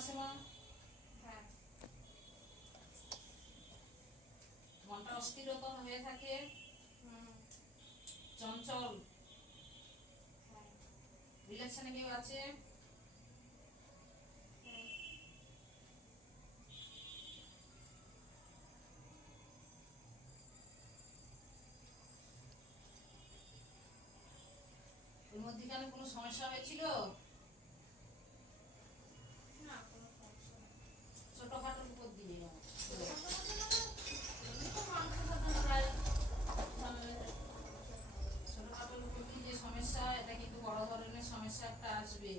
আসে মা? হ্যাঁ। মনটা অস্থিরতা হয়ে থাকে, চঞ্চল। হ্যাঁ। রিলেশনে কেউ আছে? হ্যাঁ। ওর মধ্যখানে কোনো সমস্যা হয়েছিল? না, কোনো সমস্যা নেই। ছোটখাটোর উপর দিয়ে এমনি তো মানুষের সাথে প্রায় ঝামেলা হয়। ছোটখাটোর উপর দিয়ে যে সমস্যা, এটা কিন্তু বড় ধরনের সমস্যা একটা আসবে।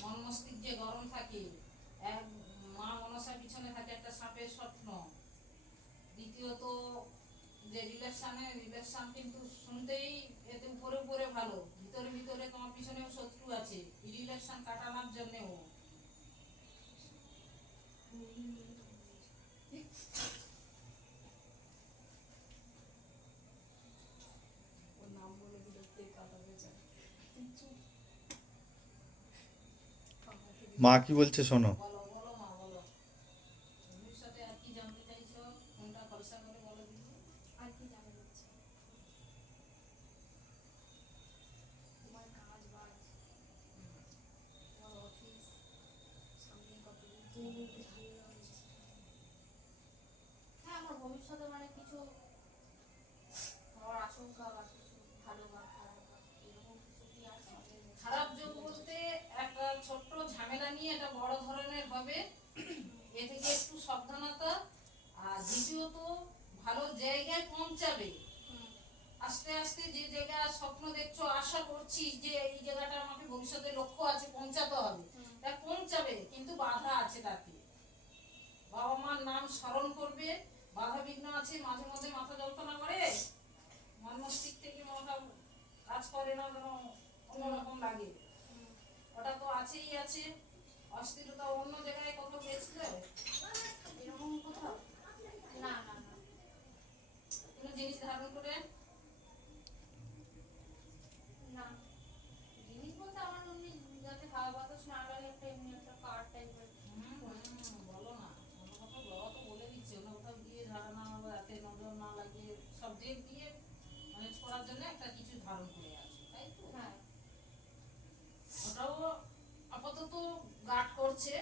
মন মস্তিষ্ক যে গরম থাকে, এক মা মনসার পিছনে থাকে একটা সাপের স্বপ্ন। দ্বিতীয়ত যে রিলেশন কিন্তু শুনতেই এতে উপরে উপরে ভালো, ভিতরে ভিতরে তোমার পিছনেও শত্রু আছে এই রিলেশন কাটানোর জন্যেও। ওর নাম বলে দিলে কে কাটাবে যায়। মা কি বলছে শোনো। বলো বলো মা বলো, ভবিষ্যতে আর কি জানতে চাইছো, কোনটা খরচা করে বলো দিদি। আর কি জানা যাচ্ছে? তোমার কাজ বাজ, তোমার অফিস সামনে কতদিন ঝামেলা হচ্ছে। হ্যাঁ, আমার ভবিষ্যতে মানে কিছু হওয়ার আশঙ্কা বা কিছু ভালো বা খারাপ বা এরকম কিছু কি আছে? খারাপ যোগ বলতে একটা ছোট্ট ঝামেলা নিয়ে এটা বড় ধরনের হবে, এ থেকে একটু সাবধানতা। আর দ্বিতীয়ত ভালো জায়গায় পৌঁছাবে। আস্তে আস্তে যে জায়গা স্বপ্ন দেখছো, আশা করছি যে এই জায়গাটা আমাকে ভবিষ্যতে লক্ষ্য আছে, পৌঁছাতে হবে, তা পৌঁছাবে, কিন্তু বাধা আছে তাতে। বাবা মার নাম স্মরণ করবে, বাধা বিঘ্ন আছে, মাঝে মধ্যে মাথা যন্ত্রণা করে, মন মস্তিষ্ক থেকে মাথা কাজ করে না, যেন অন্যরকম লাগে। ওটা তো আছেই আছে। অস্থিরতা অন্য জায়গায় কোথাও গেছিল এরকম কোথাও? না না না। কোনো জিনিস ধারণ করে? না, জিনিস বলতে আমার এমনি যাতে হাওয়া বাতাস না লাগে একটা এমনি একটা কার টাইপের। বলো না, অন্য কোথাও বাবা তো বলে দিচ্ছে, অন্য কোথাও গিয়ে ধারণা রাতে নজর না লাগিয়ে সব দিক দিয়ে ম্যানেজ করার জন্য একটা কিছু ধারণ করে আছে, তাই তো? হ্যাঁ। ওটাও আপাতত গার্ড করছে।